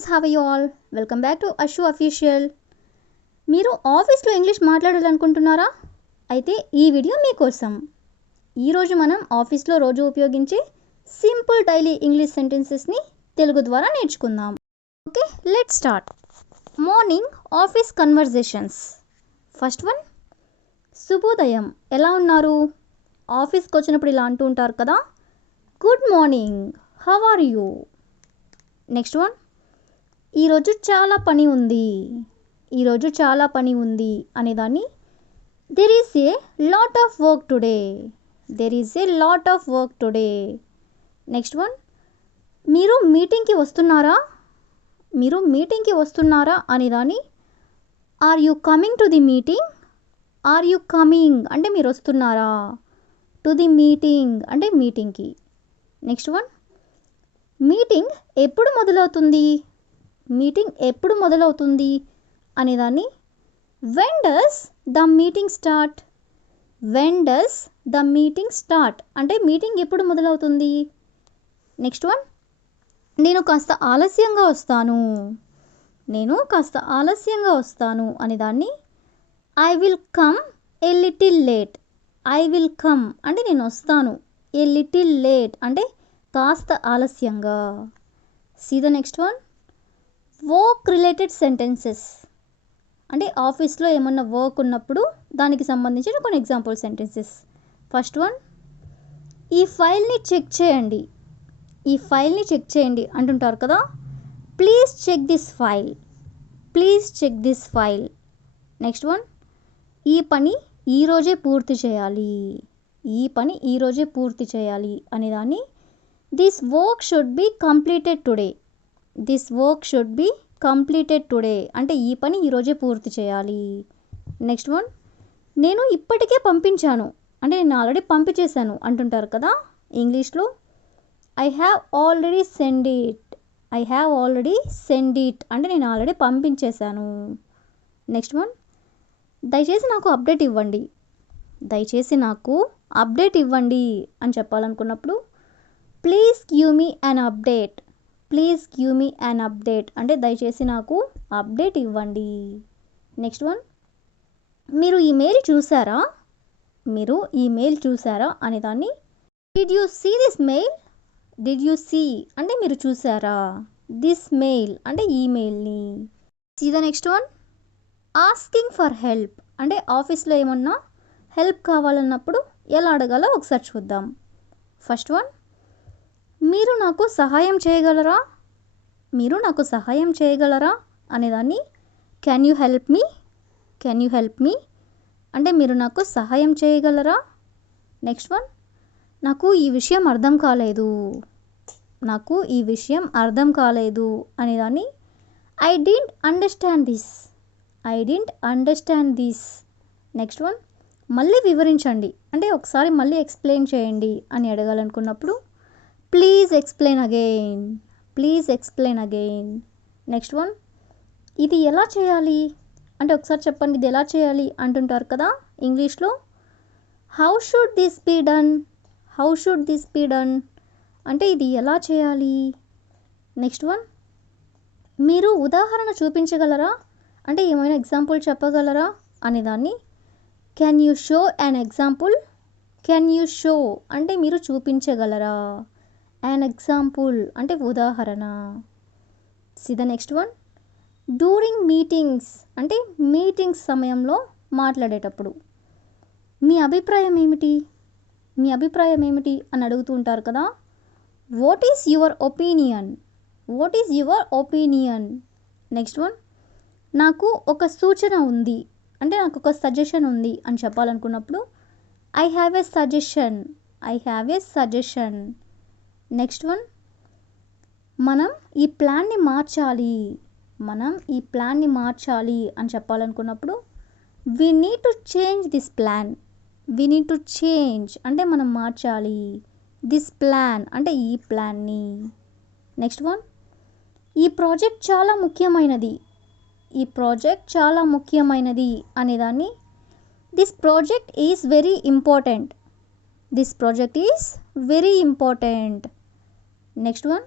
Friends, how are you all? Welcome back to Ashu official. మీరు ఆఫీస్లో English మాట్లాడాలనుకుంటున్నారా? అయితే ఈ వీడియో మీకోసం. ఈరోజు మనం ఆఫీస్లో రోజు ఉపయోగించే సింపుల్ డైలీ ఇంగ్లీష్ సెంటెన్సెస్ని తెలుగు ద్వారా నేర్చుకుందాం. Okay, let's start. Morning office conversations. First one, శుభోదయం, ఎలా ఉన్నారు? ఆఫీస్కి వచ్చినప్పుడు ఇలా అంటూ ఉంటారు కదా, good morning, how are you? Next one, ఈరోజు చాలా పని ఉంది. ఈరోజు చాలా పని ఉంది అనేదాన్ని there is a lot of work today. There is a lot of work today. Next one, మీరు మీటింగ్కి వస్తున్నారా? మీరు మీటింగ్కి వస్తున్నారా అనేదాన్ని are you coming to the meeting? Are you coming అంటే మీరు వస్తున్నారా, టు ది మీటింగ్ అంటే మీటింగ్కి. నెక్స్ట్ వన్, మీటింగ్ ఎప్పుడు మొదలవుతుంది? మీటింగ్ ఎప్పుడు మొదలవుతుంది అనేదాన్ని when does the meeting start? When does the meeting start అంటే మీటింగ్ ఎప్పుడు మొదలవుతుంది. నెక్స్ట్ వన్, నేను కాస్త ఆలస్యంగా వస్తాను. నేను కాస్త ఆలస్యంగా వస్తాను అనేదాన్ని I will come a little late. I will come అంటే నేను వస్తాను, ఏ లిటిల్ లేట్ అంటే కాస్త ఆలస్యంగా. See the next one, work related sentences అంటే ఆఫీస్లో ఏమన్నా వర్క్ ఉన్నప్పుడు దానికి సంబంధించిన కొన్ని ఎగ్జాంపుల్ సెంటెన్సెస్. ఫస్ట్ వన్, ఈ ఫైల్ని చెక్ చేయండి. ఈ ఫైల్ని చెక్ చేయండి అంటుంటారు కదా, please check this file. Please check this file. Next one, ఈ పని ఈరోజే పూర్తి చేయాలి. ఈ పని ఈరోజే పూర్తి చేయాలి అనేదాన్ని this work should be completed today. This work should be completed today అంటే ఈ పని ఈరోజే పూర్తి చేయాలి. నెక్స్ట్ వన్, నేను ఇప్పటికే పంపించాను అంటే నేను ఆల్రెడీ పంపించేశాను అంటుంటారు కదా, ఇంగ్లీష్లో I have already send it. I have already send it అంటే నేను ఆల్రెడీ పంపించేశాను. నెక్స్ట్ వన్, దయచేసి నాకు అప్డేట్ ఇవ్వండి. దయచేసి నాకు అప్డేట్ ఇవ్వండి అని చెప్పాలనుకున్నప్పుడు please give me an update. Please give me an update అంటే దయచేసి నాకు అప్డేట్ ఇవ్వండి. నెక్స్ట్ వన్, మీరు ఈమెయిల్ చూసారా? మీరు ఈమెయిల్ చూసారా అనేదాన్ని did you see this mail? Did you see అంటే మీరు చూసారా, దిస్ మెయిల్ అంటే ఈమెయిల్ని. See the next one, asking for help అంటే ఆఫీస్లో ఏమన్నా హెల్ప్ కావాలన్నప్పుడు ఎలా అడగాలో ఒకసారి చూద్దాం. ఫస్ట్ వన్, మీరు నాకు సహాయం చేయగలరా? మీరు నాకు సహాయం చేయగలరా అనేదాన్ని can you help me? Can you help me అంటే మీరు నాకు సహాయం చేయగలరా. నెక్స్ట్ వన్, నాకు ఈ విషయం అర్థం కాలేదు. నాకు ఈ విషయం అర్థం కాలేదు అనేదాన్ని I didn't understand this. I didn't understand this. Next one, మళ్ళీ వివరించండి అంటే ఒకసారి మళ్ళీ ఎక్స్ప్లెయిన్ చేయండి అని అడగాలనుకున్నప్పుడు please explain again. Please explain again. Next one, ఇది ఎలా చేయాలి అంటే ఒకసారి చెప్పండి ఇది ఎలా చేయాలి అంటుంటారు కదా, ఇంగ్లీష్లో how should this be done? How should this be done అంటే ఇది ఎలా చేయాలి. నెక్స్ట్ వన్, మీరు ఉదాహరణ చూపించగలరా అంటే ఏమైనా ఎగ్జాంపుల్ చెప్పగలరా అనేదాన్ని can you show an example? Can you show అంటే మీరు చూపించగలరా, అన్ ఎగ్జాంపుల్ అంటే ఉదాహరణ. See the next one, during meetings అంటే మీటింగ్స్ సమయంలో మాట్లాడేటప్పుడు మీ అభిప్రాయం ఏమిటి? మీ అభిప్రాయం ఏమిటి అని అడుగుతూ ఉంటారు కదా, what is your opinion? What is your opinion. Next one, నాకు ఒక సూచన ఉంది అంటే నాకు ఒక సజెషన్ ఉంది అని చెప్పాలనుకున్నప్పుడు I have a suggestion. I have a suggestion. Next one, మనం ఈ ప్లాన్ని మార్చాలి. మనం ఈ ప్లాన్ని మార్చాలి అని చెప్పాలనుకున్నప్పుడు we need to change this plan. We need to change అంటే మనం మార్చాలి, దిస్ ప్లాన్ అంటే ఈ ప్లాన్ని. నెక్స్ట్ వన్, ఈ ప్రాజెక్ట్ చాలా ముఖ్యమైనది. ఈ ప్రాజెక్ట్ చాలా ముఖ్యమైనది అనేదాన్ని this project is very important. This project is very important. Next one,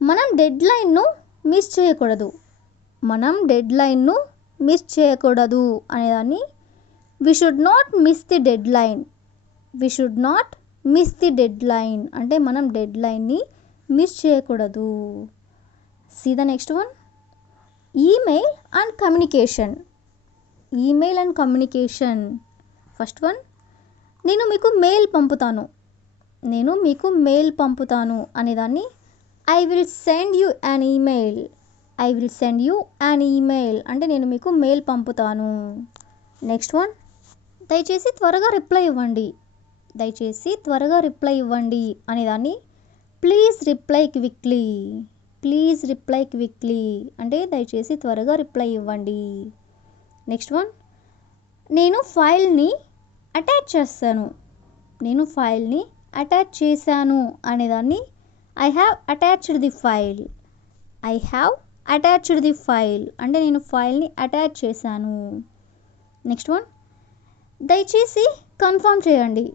మనం డెడ్ లైన్ను మిస్ చేయకూడదు. మనం డెడ్ లైన్ను మిస్ చేయకూడదు అనేదాన్ని we should not miss the deadline. We should not miss the deadline అంటే మనం డెడ్ లైన్ని మిస్ చేయకూడదు. See the next one, email and communication. Email and communication. First one, నేను మీకు మెయిల్ పంపుతాను. నేను మీకు మెయిల్ పంపుతాను అనేదాన్ని I will send you an email. I will send you an email అంటే నేను మీకు మెయిల్ పంపుతాను. నెక్స్ట్ వన్, దయచేసి త్వరగా రిప్లై ఇవ్వండి. దయచేసి త్వరగా రిప్లై ఇవ్వండి అనేదాన్ని please reply quickly. Please reply quickly అంటే దయచేసి త్వరగా రిప్లై ఇవ్వండి. నెక్స్ట్ వన్, నేను ఫైల్ని అటాచ్ చేస్తాను. నేను ఫైల్ని అటాచ్ చేశాను అనేదాన్ని I have attached the file. I have attached the file అంటే నేను ఫైల్ని అటాచ్ చేశాను. నెక్స్ట్ వన్, దయచేసి కన్ఫర్మ్ చేయండి.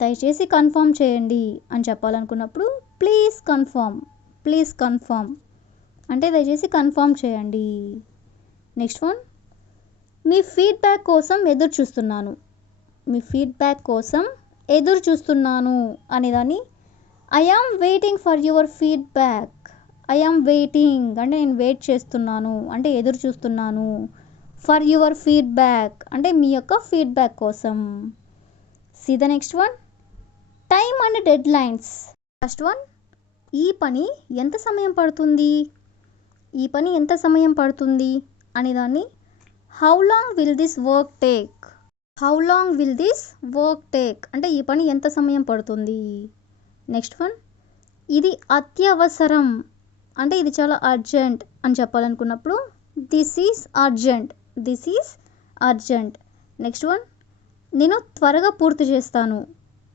దయచేసి కన్ఫర్మ్ చేయండి అని చెప్పాలనుకున్నప్పుడు ప్లీజ్ కన్ఫర్మ్. ప్లీజ్ కన్ఫర్మ్ అంటే దయచేసి కన్ఫర్మ్ చేయండి. నెక్స్ట్ వన్, మీ ఫీడ్బ్యాక్ కోసం ఎదురు చూస్తున్నాను. మీ ఫీడ్బ్యాక్ కోసం ఎదురు చూస్తున్నాను అనేదాన్ని I yam waiting for your feedback. I am waiting అంటే నేను వెయిట్ చేస్తున్నాను అంటే ఎదురు చూస్తున్నాను. ఫర్ యువర్ ఫీడ్బ్యాక్ అంటే మీ యొక్క ఫీడ్బ్యాక్ కోసం. See the next one, time and deadlines. First one, ఈ పని ఎంత సమయం పడుతుంది. ఈ పని ఎంత సమయం పడుతుంది అనేదాన్ని how long will this work take. How long will this work take అంటే ఈ పని ఎంత సమయం పడుతుంది. నెక్స్ట్ వన్, ఇది అత్యవసరం అంటే ఇది చాలా అర్జెంట్ అని చెప్పాలనుకున్నప్పుడు this is urgent. This is urgent. Next one, నేను త్వరగా పూర్తి చేస్తాను.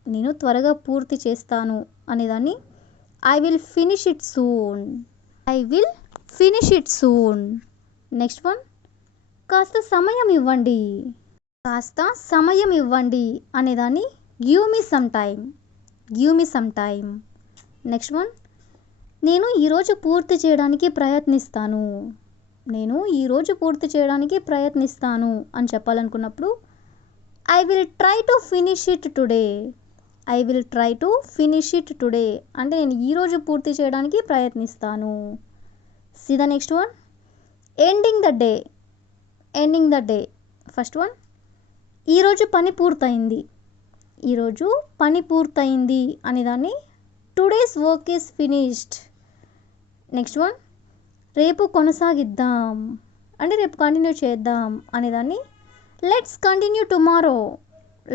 నేను త్వరగా పూర్తి చేస్తాను అనేదాన్ని I will finish it soon. I will finish it soon. Next one, కాస్త సమయం ఇవ్వండి. కాస్త సమయం ఇవ్వండి అనేదాన్ని give me some time. Give me some time. Next one, నేను ఈరోజు పూర్తి చేయడానికి ప్రయత్నిస్తాను. నేను ఈరోజు పూర్తి చేయడానికి ప్రయత్నిస్తాను అని చెప్పాలనుకున్నప్పుడు I will try to finish it today. I will try to finish it today అంటే నేను ఈరోజు పూర్తి చేయడానికి ప్రయత్నిస్తాను. See the next one, ending the day. Ending the day. First one, ఈరోజు పని పూర్తయింది. ఈరోజు పని పూర్తయింది అనేదాన్ని today's work is finished. Next one, రేపు కొనసాగిద్దాం అంటే రేపు కంటిన్యూ చేద్దాం అనేదాన్ని let's continue tomorrow.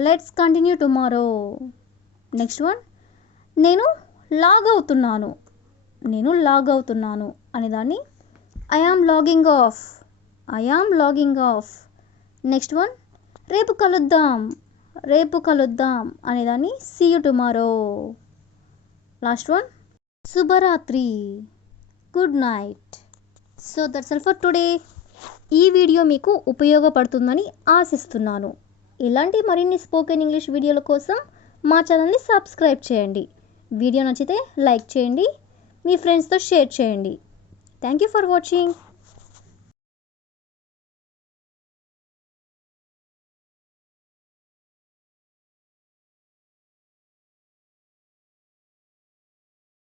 Let's continue tomorrow. Next one, నేను లాగ్ అవుతున్నాను. నేను లాగ్ అవుతున్నాను అనేదాన్ని I am logging off. I am logging off. Next one, రేపు కలుద్దాం. రేపు కలుద్దాం అనేదాన్ని see you tomorrow. Last one, శుభరాత్రి. Good night. So that's all for today. ఈ వీడియో మీకు ఉపయోగపడుతుందని ఆశిస్తున్నాను. ఇలాంటి మరిన్ని స్పోకెన్ ఇంగ్లీష్ వీడియోల కోసం మా ఛానల్ని సబ్స్క్రైబ్ చేయండి. వీడియో నచ్చితే లైక్ చేయండి, మీ ఫ్రెండ్స్తో షేర్ చేయండి. Thank you for watching.